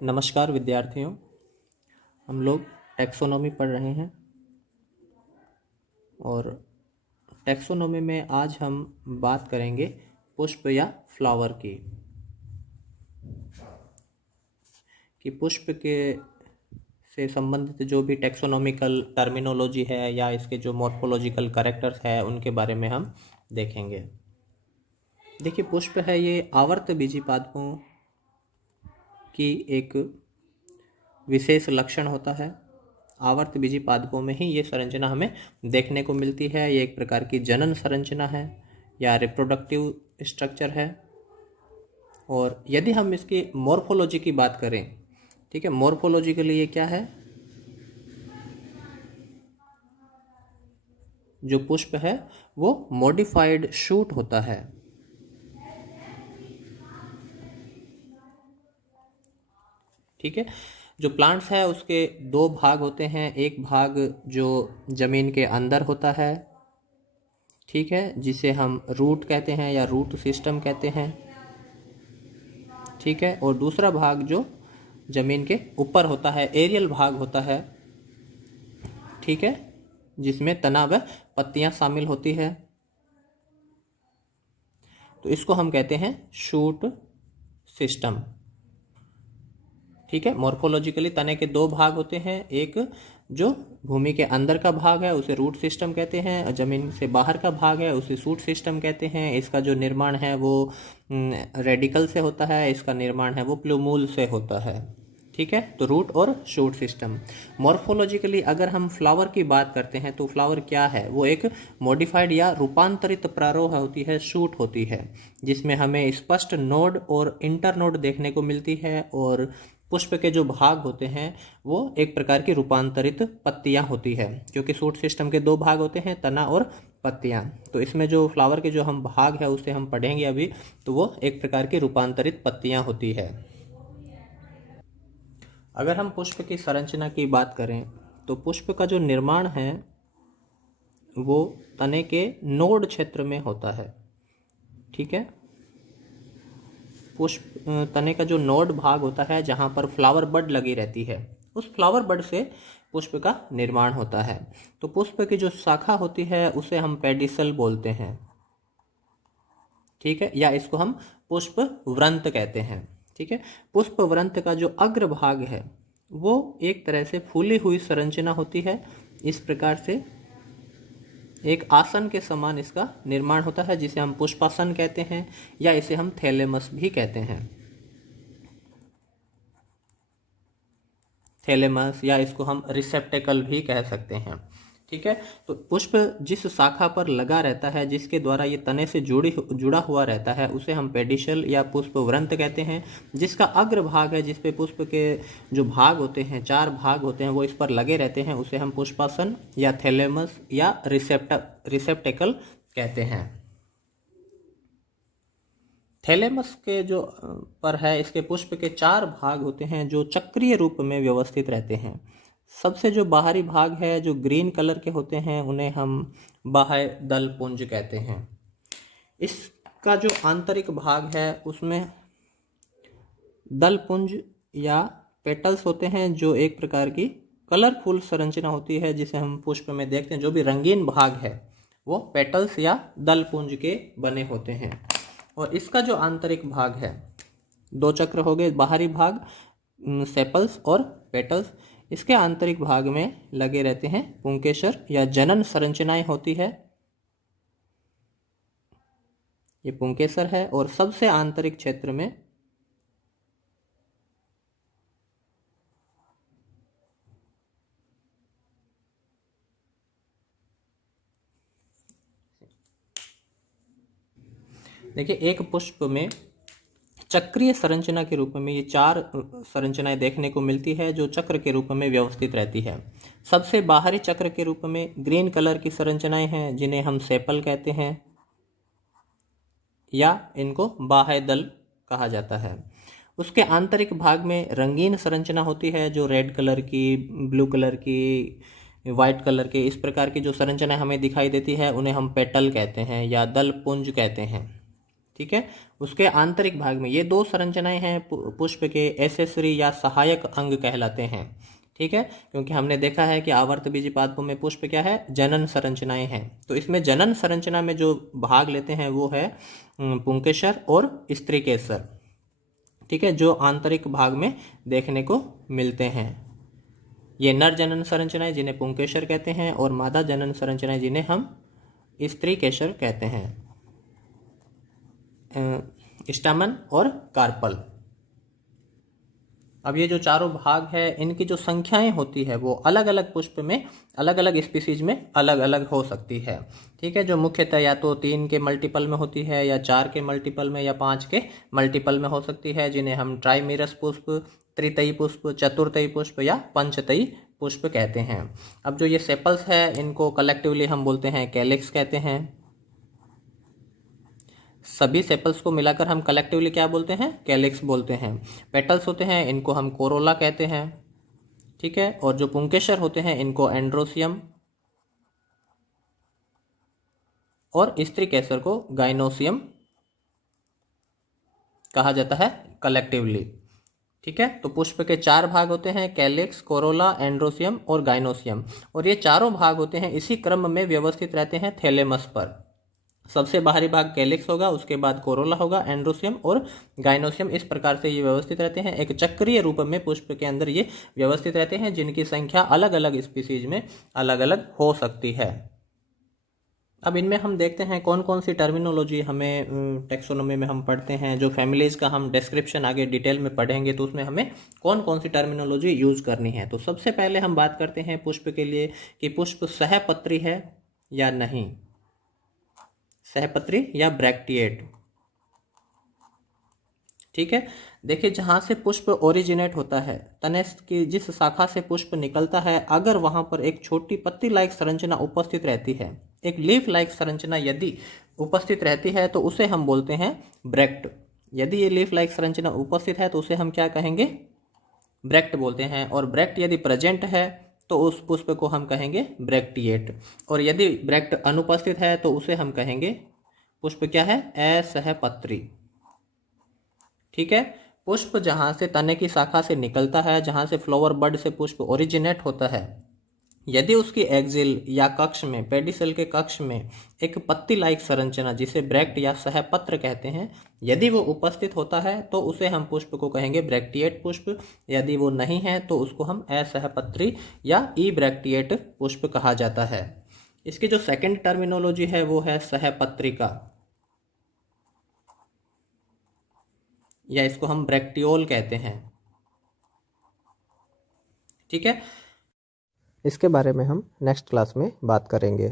नमस्कार विद्यार्थियों, हम लोग टैक्सोनॉमी पढ़ रहे हैं और टैक्सोनॉमी में आज हम बात करेंगे पुष्प या फ्लावर की, कि पुष्प के से संबंधित जो भी टैक्सोनॉमिकल टर्मिनोलॉजी है या इसके जो मॉर्फोलॉजिकल कैरेक्टर्स है उनके बारे में हम देखेंगे। देखिए, पुष्प है ये आवर्त बीजी पादपों की एक विशेष लक्षण होता है। आवर्त बीजी पादपों में ही ये संरचना हमें देखने को मिलती है। ये एक प्रकार की जनन संरचना है या रिप्रोडक्टिव स्ट्रक्चर है। और यदि हम इसकी मॉर्फोलॉजी की बात करें, ठीक है, मॉर्फोलॉजिकली ये क्या है, जो पुष्प है वो मॉडिफाइड शूट होता है। ठीक है, जो प्लांट्स है उसके दो भाग होते हैं। एक भाग जो जमीन के अंदर होता है, ठीक है, जिसे हम रूट कहते हैं या रूट सिस्टम कहते हैं, ठीक है, और दूसरा भाग जो जमीन के ऊपर होता है, एरियल भाग होता है, ठीक है, जिसमें तना व पत्तियां शामिल होती है। तो इसको हम कहते हैं शूट सिस्टम। ठीक है, मॉर्फोलॉजिकली तने के दो भाग होते हैं। एक जो भूमि के अंदर का भाग है उसे रूट सिस्टम कहते हैं, और जमीन से बाहर का भाग है उसे शूट सिस्टम कहते हैं। इसका जो निर्माण है वो रेडिकल से होता है, इसका निर्माण है वो प्लूमूल से होता है। ठीक है, तो रूट और शूट सिस्टम। मॉर्फोलॉजिकली अगर हम फ्लावर की बात करते हैं तो फ्लावर क्या है, वो एक मॉडिफाइड या रूपांतरित प्रारोह होती है, शूट होती है, जिसमें हमें स्पष्ट नोड और इंटरनोड देखने को मिलती है। और पुष्प के जो भाग होते हैं वो एक प्रकार की रूपांतरित पत्तियां होती है, क्योंकि शूट सिस्टम के दो भाग होते हैं, तना और पत्तियां। तो इसमें जो फ्लावर के जो हम भाग है उसे हम पढ़ेंगे अभी, तो वो एक प्रकार की रूपांतरित पत्तियां होती है। अगर हम पुष्प की संरचना की बात करें तो पुष्प का जो निर्माण है वो तने के नोड क्षेत्र में होता है। ठीक है, पुष्प तने का जो नोड भाग होता है जहाँ पर फ्लावर बड लगी रहती है, उस फ्लावर बड से पुष्प का निर्माण होता है। तो पुष्प की जो शाखा होती है उसे हम पेडिसल बोलते हैं। ठीक है, या इसको हम पुष्प व्रंत कहते हैं। ठीक है, पुष्प व्रंत का जो अग्र भाग है वो एक तरह से फूली हुई संरचना होती है। इस प्रकार से एक आसन के समान इसका निर्माण होता है, जिसे हम पुष्पासन कहते हैं, या इसे हम थैलेमस भी कहते हैं। थैलेमस, या इसको हम रिसेप्टेकल भी कह सकते हैं। ठीक है, तो पुष्प जिस शाखा पर लगा रहता है, जिसके द्वारा ये तने से जुड़ा हुआ रहता है, उसे हम पेडिशल या पुष्प व्रंत कहते हैं। जिसका अग्र भाग है, जिसपे पुष्प के जो भाग होते हैं, चार भाग होते हैं, वो इस पर लगे रहते हैं, उसे हम पुष्पासन या थैलेमस या रिसेप्टेकल कहते हैं। थैलेमस के जो पर है, इसके पुष्प के चार भाग होते हैं जो चक्रीय रूप में व्यवस्थित रहते हैं। सबसे जो बाहरी भाग है, जो ग्रीन कलर के होते हैं, उन्हें हम बाह्य दल पुंज कहते हैं। इसका जो आंतरिक भाग है उसमें दल पुंज या पेटल्स होते हैं, जो एक प्रकार की कलरफुल संरचना होती है, जिसे हम पुष्प में देखते हैं। जो भी रंगीन भाग है वो पेटल्स या दल पुंज के बने होते हैं। और इसका जो आंतरिक भाग है, दो चक्र हो गए, बाहरी भाग सेपल्स और पेटल्स। इसके आंतरिक भाग में लगे रहते हैं पुंकेसर या जनन संरचनाएं होती है, ये पुंकेसर है। और सबसे आंतरिक क्षेत्र में देखिए, एक पुष्प में चक्रीय संरचना के रूप में ये चार संरचनाएं देखने को मिलती है, जो चक्र के रूप में व्यवस्थित रहती है। सबसे बाहरी चक्र के रूप में ग्रीन कलर की संरचनाएं हैं, जिन्हें हम सेपल कहते हैं, या इनको बाह्य दल कहा जाता है। उसके आंतरिक भाग में रंगीन संरचना होती है, जो रेड कलर की, ब्लू कलर की, वाइट कलर के, इस प्रकार की जो संरचना हमें दिखाई देती है उन्हें हम पेटल कहते हैं या दल पुंज कहते हैं। ठीक है। उसके आंतरिक भाग में ये दो संरचनाएं हैं पुष्प के, एसेसरी या सहायक अंग कहलाते हैं, ठीक है। क्योंकि हमने देखा है कि आवर्त बीज पादपों में पुष्प क्या है, जनन संरचनाएं हैं। तो इसमें जनन संरचना में जो भाग लेते हैं वो है पुंकेसर और स्त्री केसर, ठीक है, जो आंतरिक भाग में देखने को मिलते हैं। ये नर जनन संरचनाएं जिन्हें पुंकेसर कहते हैं, और मादा जनन संरचनाएं जिन्हें हम स्त्री केसर कहते हैं, स्टामन और कार्पल। अब ये जो चारों भाग है इनकी जो संख्याएं होती है वो अलग अलग पुष्प में, अलग अलग स्पीसीज में अलग अलग हो सकती है, ठीक है। जो मुख्यतः या तो 3 के मल्टीपल में होती है, या 4 के मल्टीपल में, या 5 के मल्टीपल में हो सकती है, जिन्हें हम ट्राइमीरस पुष्प, त्रितयी पुष्प, चतुर्थयी पुष्प या पंचतयी पुष्प कहते हैं। अब जो ये सेपल्स है इनको कलेक्टिवली हम बोलते हैं कैलिक्स कहते हैं। सभी सेपल्स को मिलाकर हम कलेक्टिवली क्या बोलते हैं, कैलिक्स बोलते हैं। पेटल्स होते हैं इनको हम कोरोला कहते हैं, ठीक है। और जो पुंकेसर होते हैं इनको एंड्रोसियम, और स्त्री केसर को गाइनोसियम कहा जाता है कलेक्टिवली, ठीक है। तो पुष्प के 4 भाग होते हैं, कैलिक्स, कोरोला, एंड्रोसियम और गाइनोसियम, और ये चारों भाग होते हैं इसी क्रम में व्यवस्थित रहते हैं थैलेमस पर। सबसे बाहरी भाग कैलिक्स होगा, उसके बाद कोरोला होगा, एंड्रोसियम और गाइनोसियम, इस प्रकार से ये व्यवस्थित रहते हैं। एक चक्रीय रूप में पुष्प के अंदर ये व्यवस्थित रहते हैं, जिनकी संख्या अलग अलग स्पीसीज में अलग अलग हो सकती है। अब इनमें हम देखते हैं कौन कौन सी टर्मिनोलॉजी हमें टेक्सोनोमी में हम पढ़ते हैं। जो फैमिलीज का हम डिस्क्रिप्शन आगे डिटेल में पढ़ेंगे तो उसमें हमें कौन कौन सी टर्मिनोलॉजी यूज करनी है। तो सबसे पहले हम बात करते हैं पुष्प के लिए कि पुष्प सहपत्री है या नहीं, सहपत्री या ब्रैक्टिएट, ठीक है। देखिए जहाँ से पुष्प ओरिजिनेट होता है, तने की जिस शाखा से पुष्प निकलता है, अगर वहाँ पर एक छोटी पत्ती लाइक संरचना उपस्थित रहती है, एक लीफ लाइक संरचना यदि उपस्थित रहती है तो उसे हम बोलते हैं ब्रैक्ट। यदि ये लीफ लाइक संरचना उपस्थित है तो उसे हम क्या कहेंगे, ब्रैक्ट बोलते हैं। और ब्रैक्ट यदि प्रेजेंट है तो उस पुष्प को हम कहेंगे ब्रैक्टिएट, और यदि ब्रैक्ट अनुपस्थित है तो उसे हम कहेंगे पुष्प क्या है, असहपत्री, ठीक है। पुष्प जहाँ से तने की शाखा से निकलता है, जहाँ से फ्लावर बड से पुष्प ओरिजिनेट होता है, यदि उसकी एक्सिल या कक्ष में, पेडिसेल के कक्ष में एक पत्ती लाइक संरचना जिसे ब्रैक्ट या सहपत्र कहते हैं, यदि वो उपस्थित होता है तो उसे हम पुष्प को कहेंगे ब्रैक्टिएट पुष्प। यदि वो नहीं है तो उसको हम असहपत्री या ई ब्रैक्टिएट पुष्प कहा जाता है। इसकी जो सेकंड टर्मिनोलॉजी है वो है सहपत्रिका, या इसको हम ब्रैक्टियोल कहते हैं, ठीक है। इसके बारे में हम नेक्स्ट क्लास में बात करेंगे।